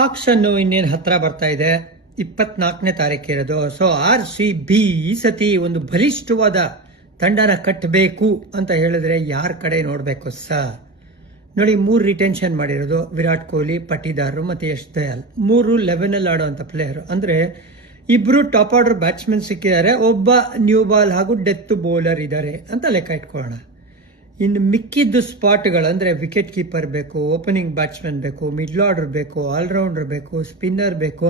Action ಇನ್ನೇನು ಹತ್ರ ಬರ್ತಾ ಇದೆ. 24ನೇ ತಾರೀಕು ಇರೋದು. ಸೊ RCB ಈ ಸತಿ ಒಂದು ಬಲಿಷ್ಠವಾದ ತಂಡನ ಕಟ್ಟಬೇಕು ಅಂತ ಹೇಳಿದ್ರೆ ಯಾರ ಕಡೆ ನೋಡಬೇಕು ಸರ್? ನೋಡಿ, 3 ರಿಟೆನ್ಷನ್ ಮಾಡಿರೋದು ವಿರಾಟ್ ಕೊಹ್ಲಿ, ಪಟಿದಾರ್ ಮತ್ತೆ ಯಶ್ ದಯಾಲ್. 3 11 ಆಡುವಂತ ಪ್ಲೇಯರ್. ಅಂದ್ರೆ ಇಬ್ರು ಟಾಪ್ ಆರ್ಡರ್ ಬ್ಯಾಟ್ಸ್ಮನ್ ಸಿಕ್ಕಿದ್ದಾರೆ, ಒಬ್ಬ ನ್ಯೂ ಬಾಲ್ ಹಾಗೂ ಡೆತ್ ಬೌಲರ್ ಇದ್ದಾರೆ ಅಂತ ಲೆಕ್ಕ ಇಟ್ಕೊಳ್ಳೋಣ. ಇನ್ನು ಮಿಕ್ಕಿದ್ದು ಸ್ಪಾಟ್ಗಳು ಅಂದರೆ ವಿಕೆಟ್ ಕೀಪರ್ ಬೇಕು, ಓಪನಿಂಗ್ ಬ್ಯಾಟ್ಸ್ಮನ್ ಬೇಕು, ಮಿಡ್ಲ್ ಆರ್ಡರ್ ಬೇಕು, ಆಲ್ರೌಂಡರ್ ಬೇಕು, ಸ್ಪಿನ್ನರ್ ಬೇಕು,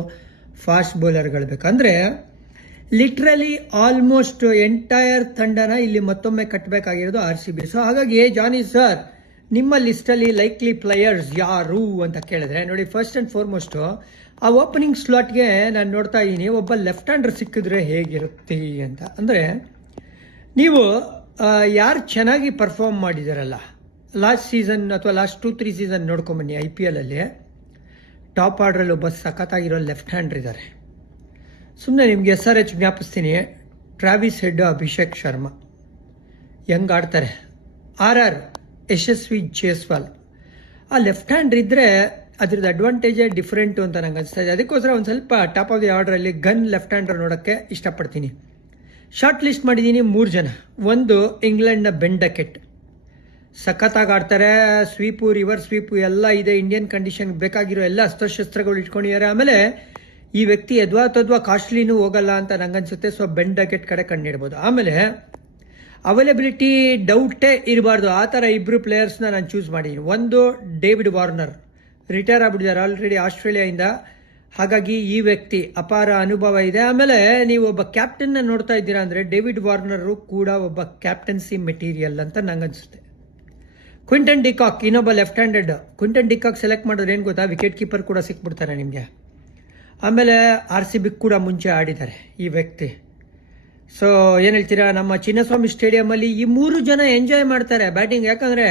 ಫಾಸ್ಟ್ ಬೌಲರ್ಗಳು ಬೇಕು. ಅಂದರೆ ಲಿಟ್ರಲಿ ಆಲ್ಮೋಸ್ಟ್ ಎಂಟೈರ್ ತಂಡನ ಇಲ್ಲಿ ಮತ್ತೊಮ್ಮೆ ಕಟ್ಟಬೇಕಾಗಿರೋದು RCB. ಸೊ ಹಾಗಾಗಿ ಜಾನಿ ಸರ್, ನಿಮ್ಮ ಲಿಸ್ಟಲ್ಲಿ ಲೈಕ್ಲಿ ಪ್ಲೇಯರ್ಸ್ ಯಾರು ಅಂತ ಕೇಳಿದ್ರೆ ನೋಡಿ, ಫಸ್ಟ್ ಆ್ಯಂಡ್ ಫಾರ್ಮೋಸ್ಟ್ ಆ ಓಪನಿಂಗ್ ಸ್ಲಾಟ್ಗೆ ನಾನು ನೋಡ್ತಾ ಇದ್ದೀನಿ, ಒಬ್ಬ ಲೆಫ್ಟ್ ಹ್ಯಾಂಡರ್ ಸಿಕ್ಕಿದ್ರೆ ಹೇಗಿರುತ್ತೆ ಅಂತ. ಅಂದರೆ ನೀವು ಯಾರು ಚೆನ್ನಾಗಿ ಪರ್ಫಾರ್ಮ್ ಮಾಡಿದಾರಲ್ಲ ಲಾಸ್ಟ್ ಸೀಸನ್ ಅಥವಾ ಲಾಸ್ಟ್ 2-3 ಸೀಸನ್ ನೋಡ್ಕೊಂಬನ್ನಿ. IPL ಅಲ್ಲಿ ಟಾಪ್ ಆರ್ಡ್ರಲ್ಲಿ ಒಬ್ಬ ಸಖತ್ತಾಗಿರೋ ಲೆಫ್ಟ್ ಹ್ಯಾಂಡರ್ ಇದ್ದಾರೆ. ಸುಮ್ಮನೆ ನಿಮ್ಗೆ SRH ಜ್ಞಾಪಿಸ್ತೀನಿ, ಟ್ರಾವಿಸ್ ಹೆಡ್, ಅಭಿಷೇಕ್ ಶರ್ಮಾ ಹೆಂಗ್ ಆಡ್ತಾರೆ. RR ಯಶಸ್ವಿ ಜೈಸ್ವಾಲ್. ಆ ಲೆಫ್ಟ್ ಹ್ಯಾಂಡರ್ ಇದ್ರೆ ಅದ್ರದ್ದು ಅಡ್ವಾಂಟೇಜೇ ಡಿಫ್ರೆಂಟು ಅಂತ ನಂಗೆ ಅನಿಸ್ತಾ ಇದೆ. ಅದಕ್ಕೋಸ್ಕರ ಒಂದು ಸ್ವಲ್ಪ ಟಾಪ್ ಆಫ್ ದಿ ಆರ್ಡ್ರಲ್ಲಿ ಗನ್ ಲೆಫ್ಟ್ ಹ್ಯಾಂಡರ್ ನೋಡೋಕ್ಕೆ ಇಷ್ಟಪಡ್ತೀನಿ. ಶಾರ್ಟ್ ಲಿಸ್ಟ್ ಮಾಡಿದ್ದೀನಿ 3 ಜನ. ಒಂದು ಇಂಗ್ಲೆಂಡ್ನ ಬೆನ್ ಡಕೆಟ್, ಸಖತ್ತಾಗಿ ಆಡ್ತಾರೆ. ಸ್ವೀಪು, ರಿವರ್ಸ್ ಸ್ವೀಪು ಎಲ್ಲ ಇದೆ. ಇಂಡಿಯನ್ ಕಂಡೀಷನ್ ಬೇಕಾಗಿರೋ ಎಲ್ಲ ಅಸ್ತ್ರಶಸ್ತ್ರಗಳು ಇಟ್ಕೊಂಡಿದ್ದಾರೆ. ಆಮೇಲೆ ಈ ವ್ಯಕ್ತಿ ಎದ್ವಾ ಕಾಸ್ಟ್ಲಿನೂ ಹೋಗಲ್ಲ ಅಂತ ನಂಗನ್ಸುತ್ತೆ. ಸೊ ಬೆನ್ ಡಕೆಟ್ ಕಡೆ ಕಂಡಿಡ್ಬೋದು. ಆಮೇಲೆ ಅವೈಲಬಿಲಿಟಿ ಡೌಟೇ ಇರಬಾರ್ದು, ಆ ಥರ ಇಬ್ಬರು ಪ್ಲೇಯರ್ಸ್ನ ನಾನು ಚೂಸ್ ಮಾಡಿದ್ದೀನಿ. ಒಂದು ಡೇವಿಡ್ ವಾರ್ನರ್, ರಿಟೈರ್ ಆಗ್ಬಿಟ್ಟಿದ್ದಾರೆ ಆಲ್ರೆಡಿ ಆಸ್ಟ್ರೇಲಿಯಾದಿಂದ. ಹಾಗಾಗಿ ಈ ವ್ಯಕ್ತಿ ಅಪಾರ ಅನುಭವ ಇದೆ. ಆಮೇಲೆ ನೀವು ಒಬ್ಬ ಕ್ಯಾಪ್ಟನ್ನ ನೋಡ್ತಾ ಇದ್ದೀರಾ ಅಂದರೆ ಡೇವಿಡ್ ವಾರ್ನರ್ ಕೂಡ ಒಬ್ಬ ಕ್ಯಾಪ್ಟನ್ಸಿ ಮೆಟೀರಿಯಲ್ ಅಂತ ನಂಗನ್ಸುತ್ತೆ. ಕ್ವಿಂಟನ್ ಡಿಕಾಕ್ ಇನ್ನೊಬ್ಬ left handed. Quinton de Kock select ಮಾಡಿದ್ರೆ ಏನು ಗೊತ್ತಾ, ವಿಕೆಟ್ ಕೀಪರ್ ಕೂಡ ಸಿಕ್ಬಿಡ್ತಾರೆ ನಿಮಗೆ. ಆಮೇಲೆ RCB ಕೂಡ ಮುಂಚೆ ಆಡಿದ್ದಾರೆ ಈ ವ್ಯಕ್ತಿ. ಸೊ ಏನು ಹೇಳ್ತೀರಾ, ನಮ್ಮ ಚಿನ್ನಸ್ವಾಮಿ ಸ್ಟೇಡಿಯಮಲ್ಲಿ ಈ 3 ಜನ ಎಂಜಾಯ್ ಮಾಡ್ತಾರೆ ಬ್ಯಾಟಿಂಗ್. ಯಾಕಂದರೆ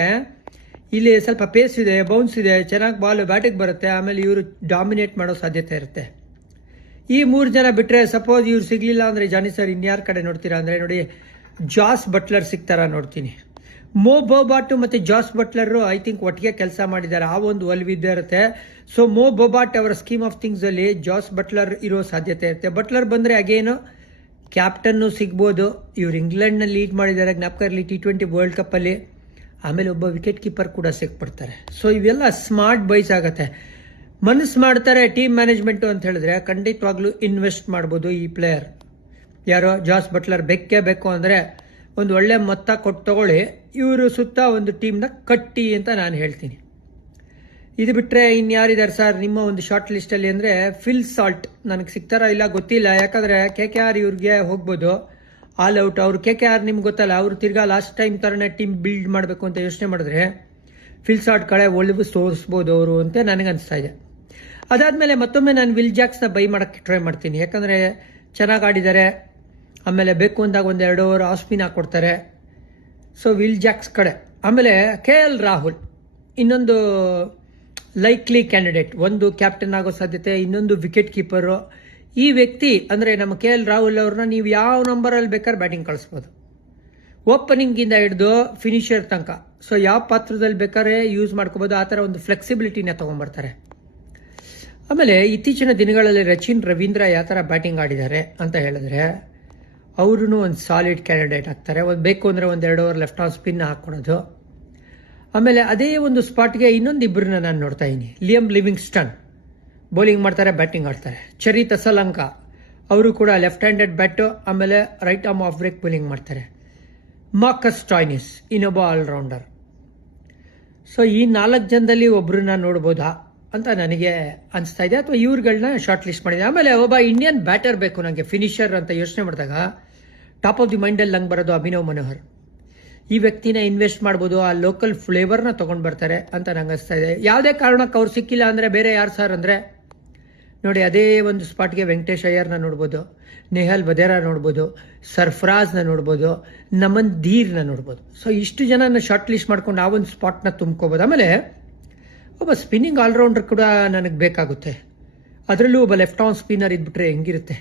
ಇಲ್ಲಿ ಸ್ವಲ್ಪ ಪೇಸ್ ಇದೆ, ಬೌನ್ಸ್ ಇದೆ, ಚೆನ್ನಾಗಿ ಬಾಲ್ ಬ್ಯಾಟಿಗೆ ಬರುತ್ತೆ. ಆಮೇಲೆ ಇವರು ಡಾಮಿನೇಟ್ ಮಾಡೋ ಸಾಧ್ಯತೆ ಇರುತ್ತೆ. ಈ 3 ಜನ ಬಿಟ್ಟರೆ, ಸಪೋಸ್ ಇವ್ರು ಸಿಗಲಿಲ್ಲ ಅಂದರೆ ಜಾನಿ ಸರ್ ಇನ್ಯಾರ ಕಡೆ ನೋಡ್ತೀರಾ ಅಂದರೆ ನೋಡಿ, ಜಾಸ್ ಬಟ್ಲರ್ ಸಿಗ್ತಾರ ನೋಡ್ತೀನಿ. ಮೋ ಬೋಬಾಟ್ ಮತ್ತು ಜಾಸ್ ಬಟ್ಲರ್ ಐ ಥಿಂಕ್ ಒಟ್ಟಿಗೆ ಕೆಲಸ ಮಾಡಿದ್ದಾರೆ, ಆ ಒಂದು ಒಲ್ವಿದ್ದೇ ಇರುತ್ತೆ. ಸೊ ಮೋ ಬೋಬಾಟ್ ಅವರ ಸ್ಕೀಮ್ ಆಫ್ ಥಿಂಗ್ಸ್ ಅಲ್ಲಿ ಜಾಸ್ ಬಟ್ಲರ್ ಇರೋ ಸಾಧ್ಯತೆ ಇರುತ್ತೆ. ಬಟ್ಲರ್ ಬಂದರೆ ಅಗೇನು ಕ್ಯಾಪ್ಟನ್ನು ಸಿಗ್ಬೋದು. ಇವ್ರು ಇಂಗ್ಲೆಂಡ್ನಲ್ಲಿ ಲೀಡ್ ಮಾಡಿದ್ದಾರೆ, ಜ್ಞಾಪಕ ಇರಲಿ, T20 ವರ್ಲ್ಡ್ ಕಪ್ಪಲ್ಲಿ. ಆಮೇಲೆ ಒಬ್ಬ ವಿಕೆಟ್ ಕೀಪರ್ ಕೂಡ ಸಿಕ್ಬಿಡ್ತಾರೆ. ಸೊ ಇವೆಲ್ಲ ಸ್ಮಾರ್ಟ್ ಬೈಸ್ ಆಗುತ್ತೆ. ಮನಸ್ಸು ಮಾಡ್ತಾರೆ ಟೀಮ್ ಮ್ಯಾನೇಜ್ಮೆಂಟು ಅಂತ ಹೇಳಿದ್ರೆ ಖಂಡಿತವಾಗ್ಲೂ ಇನ್ವೆಸ್ಟ್ ಮಾಡ್ಬೋದು ಈ ಪ್ಲೇಯರ್. ಯಾರೋ ಜಾಸ್ ಬಟ್ಲರ್ ಬೇಕೇ ಬೇಕು ಅಂದರೆ ಒಂದು ಒಳ್ಳೆ ಮೊತ್ತ ಕೊಟ್ಟು ತಗೊಳ್ಳಿ, ಇವರು ಸುತ್ತ ಒಂದು ಟೀಮ್ನ ಕಟ್ಟಿ ಅಂತ ನಾನು ಹೇಳ್ತೀನಿ. ಇದು ಬಿಟ್ಟರೆ ಇನ್ಯಾರಿದ್ದಾರೆ ಸರ್ ನಿಮ್ಮ ಒಂದು ಶಾರ್ಟ್ ಲಿಸ್ಟಲ್ಲಿ ಅಂದರೆ ಫಿಲ್ ಸಾಲ್ಟ್. ನನಗೆ ಸಿಗ್ತಾರಾ ಇಲ್ಲ ಗೊತ್ತಿಲ್ಲ, ಯಾಕಂದರೆ KKR ಇವ್ರಿಗೆ ಹೋಗ್ಬೋದು ಆಲ್ ಔಟ್. ಅವರು KKR ನಿಮ್ಗೆ ಗೊತ್ತಲ್ಲ, ಅವರು ತಿರ್ಗಾ ಲಾಸ್ಟ್ ಟೈಮ್ ಥರನೇ ಟೀಮ್ ಬಿಲ್ಡ್ ಮಾಡಬೇಕು ಅಂತ ಯೋಚನೆ ಮಾಡಿದ್ರೆ ಫಿಲ್ ಸಾಲ್ಟ್ ಕಡೆ ಒಲಿವು ತೋರಿಸ್ಬೋದು ಅವರು ಅಂತ ನನಗನ್ನಿಸ್ತಾ ಇದೆ. ಅದಾದಮೇಲೆ ಮತ್ತೊಮ್ಮೆ ನಾನು ವಿಲ್ ಜಾಕ್ಸ್ನ ಬೈ ಮಾಡೋಕ್ಕೆ ಟ್ರೈ ಮಾಡ್ತೀನಿ, ಯಾಕಂದರೆ ಚೆನ್ನಾಗಿ ಆಡಿದ್ದಾರೆ. ಆಮೇಲೆ ಬೇಕು ಅಂದಾಗ 1-2 ಓವರ್ ಆಫ್ ಸ್ಪಿನ್ ಹಾಕ್ಕೊಡ್ತಾರೆ. ಸೊ ವಿಲ್ ಜಾಕ್ಸ್ ಕಡೆ. ಆಮೇಲೆ KL ರಾಹುಲ್ ಇನ್ನೊಂದು ಲೈಕ್ಲಿ ಕ್ಯಾಂಡಿಡೇಟ್. ಒಂದು ಕ್ಯಾಪ್ಟನ್ ಆಗೋ ಸಾಧ್ಯತೆ, ಇನ್ನೊಂದು ವಿಕೆಟ್ ಕೀಪರು. ಈ ವ್ಯಕ್ತಿ ಅಂದರೆ ನಮ್ಮ KL ರಾಹುಲ್ ಅವ್ರನ್ನ ನೀವು ಯಾವ ನಂಬರಲ್ಲಿ ಬೇಕಾದ್ರೆ ಬ್ಯಾಟಿಂಗ್ ಕಳಿಸ್ಬೋದು, ಓಪನಿಂಗಿಂದ ಹಿಡಿದು ಫಿನಿಷರ್ ತನಕ. ಸೊ ಯಾವ ಪಾತ್ರದಲ್ಲಿ ಬೇಕಾದ್ರೆ ಯೂಸ್ ಮಾಡ್ಕೋಬೋದು, ಆ ಥರ ಒಂದು ಫ್ಲೆಕ್ಸಿಬಿಲಿಟಿನ ತೊಗೊಂಡ್ಬರ್ತಾರೆ. ಆಮೇಲೆ ಇತ್ತೀಚಿನ ದಿನಗಳಲ್ಲಿ ರಚಿನ್ ರವೀಂದ್ರ ಯಾವ ಥರ ಬ್ಯಾಟಿಂಗ್ ಆಡಿದ್ದಾರೆ ಅಂತ ಹೇಳಿದ್ರೆ ಅವ್ರೂ ಒಂದು ಸಾಲಿಡ್ ಕ್ಯಾಂಡಿಡೇಟ್ ಆಗ್ತಾರೆ. ಒಂದು ಬೇಕು ಅಂದರೆ 1-2 ಓವರ್ ಲೆಫ್ಟ್ ಆಫ್ ಸ್ಪಿನ್ ಹಾಕ್ಕೊಡೋದು. ಆಮೇಲೆ ಅದೇ ಒಂದು ಸ್ಪಾಟ್ಗೆ ಇನ್ನೊಂದು ಇಬ್ಬರನ್ನ ನಾನು ನೋಡ್ತಾ ಇದ್ದೀನಿ. ಲಿಯಮ್ ಲಿವಿಂಗ್ಸ್ಟನ್ ಬೌಲಿಂಗ್ ಮಾಡ್ತಾರೆ, ಬ್ಯಾಟಿಂಗ್ ಆಡ್ತಾರೆ. ಚರಿತ್ ಅಸಲಂಕ ಅವರು ಕೂಡ ಲೆಫ್ಟ್ ಹ್ಯಾಂಡೆಡ್ ಬ್ಯಾಟು, ಆಮೇಲೆ right arm off break bowling ಮಾಡ್ತಾರೆ. ಮಾರ್ಕಸ್ ಸ್ಟಾಯ್ನಿಸ್ ಇನ್ನೊಬ್ಬ ಆಲ್ರೌಂಡರ್. ಸೊ ಈ 4 ಜನದಲ್ಲಿ ಒಬ್ಬರನ್ನ ನೋಡ್ಬೋದಾ ಅಂತ ನನಗೆ ಅನಿಸ್ತಾ ಇದೆ, ಅಥವಾ ಇವ್ರುಗಳನ್ನ ಶಾರ್ಟ್ ಲಿಸ್ಟ್ ಮಾಡಿದೆ. ಆಮೇಲೆ ಒಬ್ಬ ಇಂಡಿಯನ್ ಬ್ಯಾಟರ್ ಬೇಕು ನನಗೆ, ಫಿನಿಷರ್ ಅಂತ ಯೋಚನೆ ಮಾಡಿದಾಗ ಟಾಪ್ ಆಫ್ ದಿ ಮೈಂಡಲ್ಲಿ ನಂಗೆ ಬರೋದು ಅಭಿನವ್ ಮನೋಹರ್. ಈ ವ್ಯಕ್ತಿನ ಇನ್ವೆಸ್ಟ್ ಮಾಡ್ಬೋದು, ಆ ಲೋಕಲ್ ಫ್ಲೇವರ್ನ ತೊಗೊಂಡು ಬರ್ತಾರೆ ಅಂತ ನಂಗೆ ಅನಿಸ್ತಾ ಇದೆ. ಯಾವುದೇ ಕಾರಣಕ್ಕೆ ಅವ್ರು ಸಿಕ್ಕಿಲ್ಲ ಅಂದರೆ ಬೇರೆ ಯಾರು ಸರ್ ಅಂದರೆ ನೋಡಿ, ಅದೇ ಒಂದು ಸ್ಪಾಟ್ಗೆ ವೆಂಕಟೇಶ್ ಅಯ್ಯರ್ನ ನೋಡ್ಬೋದು, ನೆಹಲ್ ವಧೇರಾ ನೋಡ್ಬೋದು, ಸರ್ಫರಾಜ್ನ ನೋಡ್ಬೋದು, ನಮನ್ ಧೀರ್ನ ನೋಡ್ಬೋದು. ಸೊ ಇಷ್ಟು ಜನನ ಶಾರ್ಟ್ ಲಿಸ್ಟ್ ಮಾಡ್ಕೊಂಡು ಆ ಒಂದು ಸ್ಪಾಟ್ನ ತುಂಬ್ಕೋಬೋದು. ಆಮೇಲೆ ಒಬ್ಬ ಸ್ಪಿನ್ನಿಂಗ್ ಆಲ್ರೌಂಡರ್ ಕೂಡ ನನಗೆ ಬೇಕಾಗುತ್ತೆ. ಅದರಲ್ಲೂ ಒಬ್ಬ ಲೆಫ್ಟ್ ಆನ್ ಸ್ಪಿನ್ನರ್ ಇದ್ಬಿಟ್ರೆ ಹೆಂಗಿರುತ್ತೆ.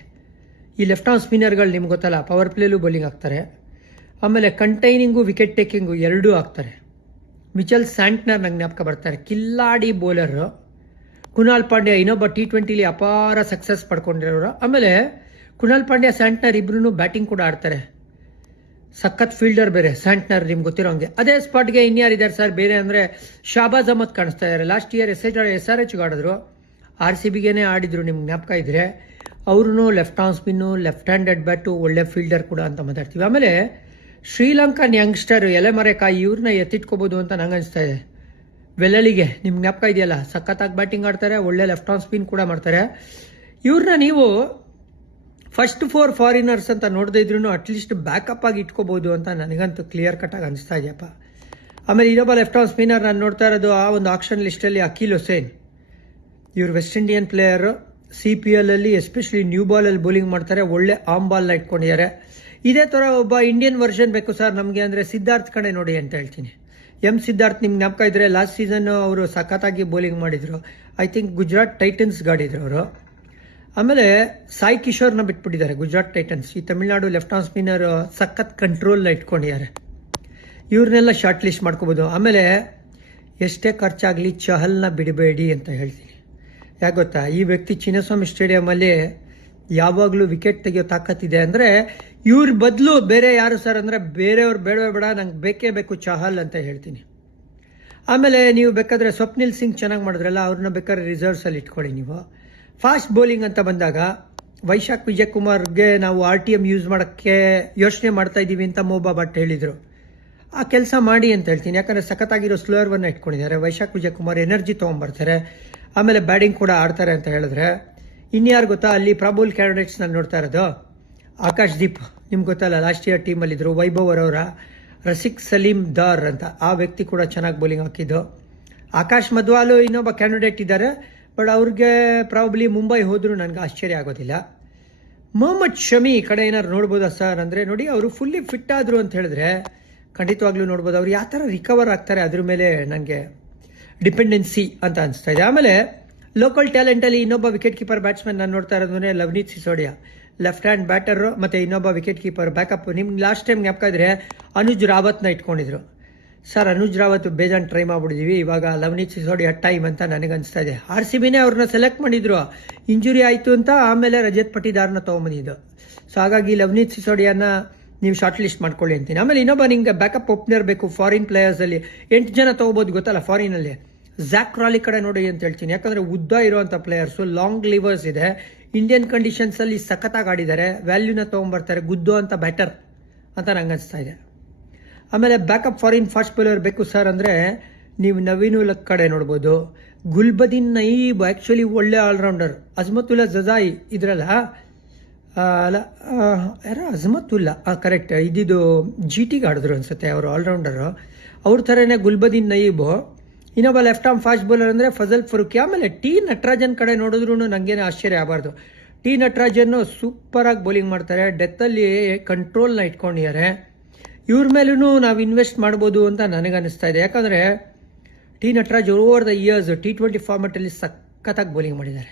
ಈ ಲೆಫ್ಟ್ ಆನ್ ಸ್ಪಿನ್ನರ್ಗಳು ನಿಮ್ಗೆ ಗೊತ್ತಲ್ಲ, ಪವರ್ ಪ್ಲೇಲೂ ಬೌಲಿಂಗ್ ಆಗ್ತಾರೆ, ಆಮೇಲೆ ಕಂಟೈನಿಂಗು ವಿಕೆಟ್ ಟೇಕಿಂಗು ಎರಡೂ ಆಗ್ತಾರೆ. ಮಿಚೆಲ್ ಸ್ಯಾಂಟ್ನರ್ ನಂಗೆ ಜ್ಞಾಪಕ ಬರ್ತಾರೆ, ಕಿಲ್ಲಾಡಿ ಬೌಲರು. ಕುನಾಲ್ ಪಾಂಡ್ಯ ಇನ್ನೊಬ್ಬ T20ಲಿ ಅಪಾರ ಸಕ್ಸಸ್ ಪಡ್ಕೊಂಡಿರೋರು. ಆಮೇಲೆ ಕುನಾಲ್ ಪಾಂಡ್ಯ ಸ್ಯಾಂಟ್ನರ್ ಇಬ್ರು ಬ್ಯಾಟಿಂಗ್ ಕೂಡ ಆಡ್ತಾರೆ. ಸಖತ್ ಫೀಲ್ಡರ್ ಬೇರೆ ಸ್ಯಾಂಟ್ನರ್, ನಿಮ್ಗೆ ಗೊತ್ತಿರೋಂಗೆ. ಅದೇ ಸ್ಪಾಟ್ಗೆ ಇನ್ಯಾರಿದ್ದಾರೆ ಸರ್ ಬೇರೆ ಅಂದರೆ ಶಾಬಾಜ್ ಅಹಮದ್ ಕಾಣಿಸ್ತಾ ಇದ್ದಾರೆ. ಲಾಸ್ಟ್ ಇಯರ್ SRH ಆಡಿದ್ರು, RCBಗೇನೆ ಆಡಿದ್ರು, ನಿಮ್ಗೆ ಜ್ಞಾಪಕ ಇದ್ರೆ. ಅವ್ರೂ left arm spin, left handed bat, ಒಳ್ಳೆ ಫೀಲ್ಡರ್ ಕೂಡ ಅಂತ ಮಾತಾಡ್ತೀವಿ. ಆಮೇಲೆ ಶ್ರೀಲಂಕನ್ ಯಂಗ್ಸ್ಟರ್ ಎಲೆಮರೆಕಾಯಿ, ಇವ್ರನ್ನ ಎತ್ತಿಟ್ಕೋಬೋದು ಅಂತ ನಂಗೆ ಅನಿಸ್ತಾ ಇದೆ. ವೆಲ್ಲಳಿಗೆ ನಿಮ್ಗೆ ಜ್ಞಾಪಕ ಇದೆಯಲ್ಲ, ಸಖತ್ತಾಗಿ ಬ್ಯಾಟಿಂಗ್ ಆಡ್ತಾರೆ, ಒಳ್ಳೆ ಲೆಫ್ಟ್ ಆರ್ಮ್ ಸ್ಪಿನ್ ಕೂಡ ಮಾಡ್ತಾರೆ. ಇವ್ರನ್ನ ನೀವು ಫಸ್ಟ್ 4 ಫಾರಿನರ್ಸ್ ಅಂತ ನೋಡದೇ ಇದ್ರು ಅಟ್ಲೀಸ್ಟ್ ಬ್ಯಾಕಪ್ ಆಗಿ ಇಟ್ಕೋಬಹುದು ಅಂತ ನನಗಂತೂ ಕ್ಲಿಯರ್ ಕಟ್ ಆಗಿ ಅನಿಸ್ತಾ ಇದೆಯಪ್ಪ. ಆಮೇಲೆ ಇನ್ನೊಬ್ಬ ಲೆಫ್ಟ್ ಆರ್ಮ್ ಸ್ಪಿನ್ನರ್ ನಾನು ನೋಡ್ತಾ ಇರೋದು ಆ ಒಂದು ಆಕ್ಷನ್ ಲಿಸ್ಟಲ್ಲಿ ಅಕೀಲ್ ಹುಸೇನ್. ಇವರು ವೆಸ್ಟ್ ಇಂಡಿಯನ್ ಪ್ಲೇಯರ್, CPL ಅಲ್ಲಿ ಎಸ್ಪೆಷಲಿ ನ್ಯೂ ಬಾಲಲ್ಲಿ ಬೌಲಿಂಗ್ ಮಾಡ್ತಾರೆ, ಒಳ್ಳೆ ಆರ್ಮ್ ಬಾಲ್ನ ಇಟ್ಕೊಂಡಿದ್ದಾರೆ. ಇದೇ ಥರ ಒಬ್ಬ ಇಂಡಿಯನ್ ವರ್ಷನ್ ಬೇಕು ಸರ್ ನಮಗೆ ಅಂದರೆ ಸಿದ್ಧಾರ್ಥ್ ಕಡೆ ನೋಡಿ ಅಂತ ಹೇಳ್ತೀನಿ. ಸಿದ್ಧಾರ್ಥ್ ನಿಮ್ಗೆ ಜ್ಞಾಪಕ ಇದ್ರೆ ಲಾಸ್ಟ್ ಸೀಸನ್ ಅವರು ಸಖತ್ತಾಗಿ ಬೌಲಿಂಗ್ ಮಾಡಿದ್ರು. ಐ ಥಿಂಕ್ ಗುಜರಾತ್ ಟೈಟನ್ಸ್ ಗಾಡಿದ್ರು ಅವರು. ಆಮೇಲೆ ಸಾಯಿ ಕಿಶೋರ್ನ ಬಿಟ್ಬಿಟ್ಟಿದ್ದಾರೆ ಗುಜರಾತ್ ಟೈಟನ್ಸ್. ಈ ತಮಿಳ್ನಾಡು ಲೆಫ್ಟ್ ಆರ್ಮ್ ಸ್ಪಿನ್ನರ್ ಸಖತ್ ಕಂಟ್ರೋಲ್ನ ಇಟ್ಕೊಂಡಿದ್ದಾರೆ. ಇವ್ರನ್ನೆಲ್ಲ ಶಾರ್ಟ್ ಲಿಸ್ಟ್ ಮಾಡ್ಕೋಬೋದು. ಆಮೇಲೆ ಎಷ್ಟೇ ಖರ್ಚಾಗಲಿ ಚಹಲ್ನ ಬಿಡಬೇಡಿ ಅಂತ ಹೇಳ್ತೀನಿ. ಯಾಕೆ ಗೊತ್ತಾ, ಈ ವ್ಯಕ್ತಿ ಚಿನ್ನಸ್ವಾಮಿ ಸ್ಟೇಡಿಯಮಲ್ಲಿ ಯಾವಾಗಲೂ ವಿಕೆಟ್ ತೆಗೆಯೋ ತಾಕತ್ತಿದೆ. ಅಂದರೆ ಇವ್ರ ಬದಲು ಬೇರೆ ಯಾರು ಸರ್ ಅಂದರೆ ಬೇರೆಯವ್ರು ಬೇಡವೇ ಬೇಡ, ನಂಗೆ ಬೇಕೇ ಬೇಕು ಚಹಲ್ ಅಂತ ಹೇಳ್ತೀನಿ. ಆಮೇಲೆ ನೀವು ಬೇಕಾದರೆ ಸ್ವಪ್ನಿಲ್ ಸಿಂಗ್ ಚೆನ್ನಾಗಿ ಮಾಡಿದ್ರಲ್ಲ, ಅವ್ರನ್ನ ಬೇಕಾದ್ರೆ ರಿಸರ್ವ್ಸಲ್ಲಿ ಇಟ್ಕೊಳ್ಳಿ. ನೀವು ಫಾಸ್ಟ್ ಬೌಲಿಂಗ್ ಅಂತ ಬಂದಾಗ ವೈಶಾಖ್ ವಿಜಯಕುಮಾರ್ಗೆ ನಾವು RTM ಯೂಸ್ ಮಾಡೋಕ್ಕೆ ಯೋಚನೆ ಮಾಡ್ತಾ ಇದ್ದೀವಿ ಅಂತ ಮೋಬಾ ಭಟ್ ಹೇಳಿದರು. ಆ ಕೆಲಸ ಮಾಡಿ ಅಂತ ಹೇಳ್ತೀನಿ. ಯಾಕಂದರೆ ಸಖತ್ತಾಗಿರೋ ಸ್ಲೋಯರ್ವನ್ನು ಇಟ್ಕೊಂಡಿದ್ದಾರೆ. ವೈಶಾಖ್ ವಿಜಯಕುಮಾರ್ ಎನರ್ಜಿ ತೊಗೊಂಬರ್ತಾರೆ, ಆಮೇಲೆ ಬ್ಯಾಟಿಂಗ್ ಕೂಡ ಆಡ್ತಾರೆ ಅಂತ ಹೇಳಿದ್ರೆ. ಇನ್ಯಾರು ಗೊತ್ತಾ, ಅಲ್ಲಿ ಪ್ರಾಬಲ್ ಕ್ಯಾಂಡಿಡೇಟ್ಸ್ ನಾನು ನೋಡ್ತಾ ಇರೋದು ಆಕಾಶ್ ದೀಪ್. ನಿಮ್ಗೆ ಗೊತ್ತಲ್ಲ, ಲಾಸ್ಟ್ ಇಯರ್ ಟೀಮಲ್ಲಿದ್ದರು. ವೈಭವ್ ಅವರವರ ರಸಿಕ್ ಸಲೀಂ ದಾರ್ ಅಂತ ಆ ವ್ಯಕ್ತಿ ಕೂಡ ಚೆನ್ನಾಗಿ ಬೌಲಿಂಗ್ ಹಾಕಿದ್ದು. ಆಕಾಶ್ ಮಧ್ವಾಲು ಇನ್ನೊಬ್ಬ ಕ್ಯಾಂಡಿಡೇಟ್ ಇದ್ದಾರೆ, ಬಟ್ ಅವ್ರಿಗೆ ಪ್ರಾಬಬ್ಲಿ ಮುಂಬೈ ಹೋದರೂ ನನಗೆ ಆಶ್ಚರ್ಯ ಆಗೋದಿಲ್ಲ. ಮೊಹಮ್ಮದ್ ಶಮಿ ಕಡೆ ಏನಾದ್ರು ನೋಡ್ಬೋದಾ ಸರ್ ಅಂದರೆ ನೋಡಿ, ಅವರು ಫುಲ್ಲಿ ಫಿಟ್ ಆದರು ಅಂತ ಹೇಳಿದ್ರೆ ಖಂಡಿತವಾಗ್ಲೂ ನೋಡ್ಬೋದು. ಅವ್ರು ಯಾವ ಥರ ರಿಕವರ್ ಆಗ್ತಾರೆ ಅದ್ರ ಮೇಲೆ ನನಗೆ ಡಿಪೆಂಡೆನ್ಸಿ ಅಂತ ಅನಿಸ್ತಾ ಇದೆ. ಆಮೇಲೆ ಲೋಕಲ್ ಟ್ಯಾಲೆಂಟಲ್ಲಿ ಇನ್ನೊಬ್ಬ ವಿಕೆಟ್ ಕೀಪರ್ ಬ್ಯಾಟ್ಸ್ಮನ್ ನಾನು ನೋಡ್ತಾ ಇರೋದೇ ಲವ್ನೀತ್ ಸಿಸೋಡಿಯಾ, ಲೆಫ್ಟ್ ಹ್ಯಾಂಡ್ ಬ್ಯಾಟರ್, ಮತ್ತು ಇನ್ನೊಬ್ಬ ವಿಕೆಟ್ ಕೀಪರ್ ಬ್ಯಾಕಪ್. ನಿಮ್ಗೆ ಲಾಸ್ಟ್ ಟೈಮ್ ಜ್ಞಾಪಕ ಇದ್ರೆ ಅನುಜ್ ರಾವತ್ನ ಇಟ್ಕೊಂಡಿದ್ರು. ಸರ್ ಅನುಜ್ ರಾವತ್ ಬೇಜಾನ್ ಟ್ರೈ ಮಾಡ್ಬಿಟ್ಟಿದ್ದೀವಿ, ಇವಾಗ ಲವ್ನೀತ್ ಸಿಸೋಡಿಯಾ ಟೈಮ್ ಅಂತ ನನಗನ್ನಿಸ್ತಾ ಇದೆ. RCBನೇ ಅವ್ರನ್ನ ಸೆಲೆಕ್ಟ್ ಮಾಡಿದ್ರು, ಇಂಜುರಿ ಆಯಿತು ಅಂತ. ಆಮೇಲೆ ರಜತ್ ಪಟಿದಾರ್ನ ತೊಗೊಂಬಂದಿದ್ದು. ಸೊ ಹಾಗಾಗಿ ಲವ್ನೀತ್ ಸಿಸೋಡಿಯಾನ ನೀವು ಶಾರ್ಟ್ ಲಿಸ್ಟ್ ಮಾಡ್ಕೊಳ್ಳಿ ಅಂತೀನಿ. ಆಮೇಲೆ ಇನ್ನೊಬ್ಬ ನಿಂಗೆ ಬ್ಯಾಕಪ್ ಓಪನರ್ ಬೇಕು ಫಾರಿನ್ ಪ್ಲೇಯರ್ಸಲ್ಲಿ. 8 ಜನ ತೊಗೋಬೋದು ಗೊತ್ತಲ್ಲ ಫಾರಿನಲ್ಲಿ. ಝ್ಯಾಕ್ ರಾಲಿ ಕಡೆ ನೋಡಿ ಅಂತ ಹೇಳ್ತೀನಿ. ಯಾಕಂದರೆ ಉದ್ದ ಇರುವಂಥ ಪ್ಲೇಯರ್ಸು, ಲಾಂಗ್ ಲಿವರ್ಸ್ ಇದೆ, ಇಂಡಿಯನ್ ಕಂಡೀಷನ್ಸಲ್ಲಿ ಸಖತ್ತಾಗಿ ಆಡಿದ್ದಾರೆ, ವ್ಯಾಲ್ಯೂನ ತೊಗೊಂಬರ್ತಾರೆ, ಗುದ್ದು ಅಂತ ಬ್ಯಾಟರ್ ಅಂತ ನಂಗೆ ಅನಿಸ್ತಾ ಇದೆ. ಆಮೇಲೆ ಬ್ಯಾಕಪ್ ಫಾರಿನ್ ಫಾಸ್ಟ್ ಬೌಲರ್ ಬೇಕು ಸರ್ ಅಂದರೆ ನೀವು ನವೀನ್ ಉಲ್ ಕಡೆ ನೋಡ್ಬೋದು. ಗುಲ್ಬದಿನ್ ನಯೀಬ್ ಆ್ಯಕ್ಚುಲಿ ಒಳ್ಳೆ ಆಲ್ರೌಂಡರ್. ಅಜ್ಮತುಲ್ಲಾ ಜಜಾಯಿ ಇದ್ರಲ್ಲ, ಅಲ್ಲ ಯಾರೋ ಅಜ್ಮತುಲ್ಲಾ, ಕರೆಕ್ಟ್, ಇದ್ದಿದ್ದು GTಗೆ ಆಡಿದ್ರು ಅನ್ಸುತ್ತೆ ಅವರು ಆಲ್ರೌಂಡರು. ಅವ್ರ ಥರನೇ ಗುಲ್ಬದಿನ್ ನಯೀಬು. ಇನ್ನೊಬ್ಬ ಲೆಫ್ಟ್ ಆರ್ಮ್ ಫಾಸ್ಟ್ ಬೌಲರ್ ಅಂದರೆ ಫಜಲ್ ಫರೂಕಿ. ಆಮೇಲೆ T ನಟರಾಜನ್ ಕಡೆ ನೋಡಿದ್ರು ನನಗೇನು ಆಶ್ಚರ್ಯ ಆಗಬಾರ್ದು. T ನಟರಾಜನ್ ಸೂಪರಾಗಿ ಬೌಲಿಂಗ್ ಮಾಡ್ತಾರೆ, ಡೆತ್ತಲ್ಲಿ ಕಂಟ್ರೋಲ್ನ ಇಟ್ಕೊಂಡಿದ್ದಾರೆ. ಇವ್ರ ಮೇಲೂ ನಾವು ಇನ್ವೆಸ್ಟ್ ಮಾಡ್ಬೋದು ಅಂತ ನನಗನ್ನಿಸ್ತಾ ಇದೆ. ಯಾಕಂದರೆ T Nataraj over the years T20 ಫಾರ್ಮೆಟಲ್ಲಿ ಸಖತ್ತಾಗಿ ಬೌಲಿಂಗ್ ಮಾಡಿದ್ದಾರೆ.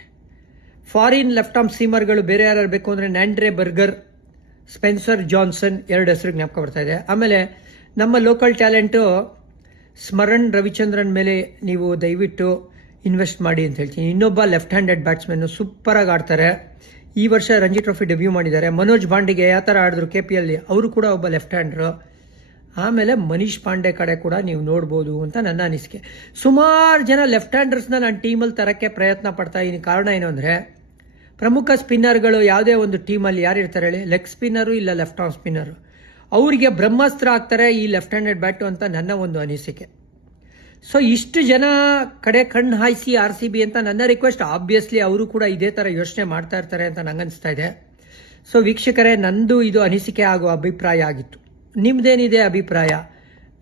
ಫಾರಿನ್ ಲೆಫ್ಟ್ ಆರ್ಮ್ ಸೀಮರ್ಗಳು ಬೇರೆ ಯಾರು ಬೇಕು ಅಂದರೆ ನ್ಯಾಂಡ್ರೆ ಬರ್ಗರ್, ಸ್ಪೆನ್ಸರ್ ಜಾನ್ಸನ್ 2 ಹೆಸರು ಜ್ಞಾಪಕ ಬರ್ತಾ ಇದೆ. ಆಮೇಲೆ ನಮ್ಮ ಲೋಕಲ್ ಟ್ಯಾಲೆಂಟು ಸ್ಮರಣ್ ರವಿಚಂದ್ರನ್ ಮೇಲೆ ನೀವು ದಯವಿಟ್ಟು ಇನ್ವೆಸ್ಟ್ ಮಾಡಿ ಅಂತ ಹೇಳ್ತೀನಿ. ಇನ್ನೊಬ್ಬ ಲೆಫ್ಟ್ ಹ್ಯಾಂಡೆಡ್ ಬ್ಯಾಟ್ಸ್ಮನ್ನು ಸೂಪರಾಗಿ ಆಡ್ತಾರೆ. ಈ ವರ್ಷ ರಂಜಿ ಟ್ರೋಫಿ ಡೆಬ್ಯೂ ಮಾಡಿದ್ದಾರೆ. ಮನೋಜ್ ಪಾಂಡೆಗೆ ಯಾವ ಥರ ಆಡಿದ್ರು KPL, ಅವರು ಕೂಡ ಒಬ್ಬ ಲೆಫ್ಟ್ ಹ್ಯಾಂಡ್ರು. ಆಮೇಲೆ ಮನೀಶ್ ಪಾಂಡೆ ಕಡೆ ಕೂಡ ನೀವು ನೋಡ್ಬೋದು ಅಂತ ನನ್ನ ಅನಿಸಿಕೆ. ಸುಮಾರು ಜನ ಲೆಫ್ಟ್ ಹ್ಯಾಂಡರ್ಸ್ನ ನಾನು ಟೀಮಲ್ಲಿ ತರೋಕ್ಕೆ ಪ್ರಯತ್ನ ಪಡ್ತಾ ಇದ್ದೀನಿ. ಕಾರಣ ಏನು ಅಂದರೆ ಪ್ರಮುಖ ಸ್ಪಿನ್ನರ್ಗಳು ಯಾವುದೇ ಒಂದು ಟೀಮಲ್ಲಿ ಯಾರಿರ್ತಾರೆ ಹೇಳಿ, ಲೆಗ್ ಸ್ಪಿನ್ನರು ಇಲ್ಲ ಲೆಫ್ಟ್ ಆರ್ಮ್ ಸ್ಪಿನ್ನರು, ಅವರಿಗೆ ಬ್ರಹ್ಮಾಸ್ತ್ರ ಆಗ್ತಾರೆ ಈ ಲೆಫ್ಟ್ ಹ್ಯಾಂಡೆಡ್ ಬ್ಯಾಟು ಅಂತ ನನ್ನ ಒಂದು ಅನಿಸಿಕೆ. ಸೊ ಇಷ್ಟು ಜನ ಕಡೆ ಕಣ್ಣು ಹಾಯಿಸಿ RCB ಅಂತ ನನ್ನ ರಿಕ್ವೆಸ್ಟ್. ಆಬ್ವಿಯಸ್ಲಿ ಅವರು ಕೂಡ ಇದೇ ಥರ ಯೋಚನೆ ಮಾಡ್ತಾ ಇರ್ತಾರೆ ಅಂತ ನಂಗನ್ನಿಸ್ತಾ ಇದೆ. ಸೊ ವೀಕ್ಷಕರೇ, ನಂದು ಇದು ಅನಿಸಿಕೆ ಆಗೋ ಅಭಿಪ್ರಾಯ ಆಗಿತ್ತು. ನಿಮ್ದೇನಿದೆ ಅಭಿಪ್ರಾಯ?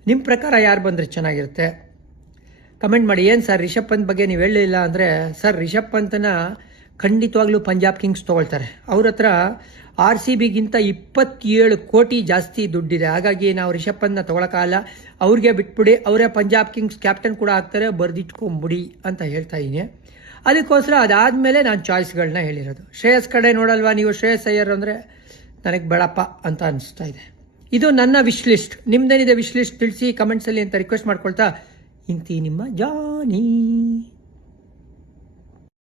ನಿಮ್ಮ ಪ್ರಕಾರ ಯಾರು ಬಂದರೆ ಚೆನ್ನಾಗಿರುತ್ತೆ ಕಮೆಂಟ್ ಮಾಡಿ. ಏನು ಸರ್ ರಿಷಬ್ ಪಂತ್ ಬಗ್ಗೆ ನೀವು ಹೇಳಲಿಲ್ಲ ಅಂದರೆ, ಸರ್ ರಿಷಬ್ ಪಂತನ ಖಂಡಿತವಾಗ್ಲೂ ಪಂಜಾಬ್ ಕಿಂಗ್ಸ್ ತೊಗೊಳ್ತಾರೆ. ಅವ್ರ ಹತ್ರ RCBಗಿಂತ 27 ಕೋಟಿ ಜಾಸ್ತಿ ದುಡ್ಡಿದೆ. ಹಾಗಾಗಿ ನಾವು ರಿಷಬ್ ಪಂತ್ನ ತೊಗೊಳಕ್ಕಾಗಲ್ಲ, ಅವ್ರಿಗೆ ಬಿಟ್ಬಿಡಿ, ಅವರೇ ಪಂಜಾಬ್ ಕಿಂಗ್ಸ್ ಕ್ಯಾಪ್ಟನ್ ಕೂಡ ಆಗ್ತಾರೆ, ಬರ್ದಿಟ್ಕೊಂಬಿಡಿ ಅಂತ ಹೇಳ್ತಾ ಇದ್ದೀನಿ. ಅದಕ್ಕೋಸ್ಕರ ಅದಾದಮೇಲೆ ನಾನು ಚಾಯ್ಸ್ಗಳನ್ನ ಹೇಳಿರೋದು. ಶ್ರೇಯಸ್ ಕಡೆ ನೋಡಲ್ವಾ ನೀವು? ಶ್ರೇಯಸ್ ಅಯ್ಯರ್ ಅಂದರೆ ನನಗೆ ಬೇಡಪ್ಪ ಅಂತ ಅನಿಸ್ತಾ ಇದೆ. ಇದು ನನ್ನ ವಿಶ್ ಲಿಸ್ಟ್. ನಿಮ್ದೇನಿದೆ ವಿಶ್ ಲಿಸ್ಟ್ ತಿಳಿಸಿ ಕಮೆಂಟ್ಸಲ್ಲಿ ಅಂತ ರಿಕ್ವೆಸ್ಟ್ ಮಾಡ್ಕೊಳ್ತಾ ಇಂತಿ ನಿಮ್ಮ ಜಾನಿ.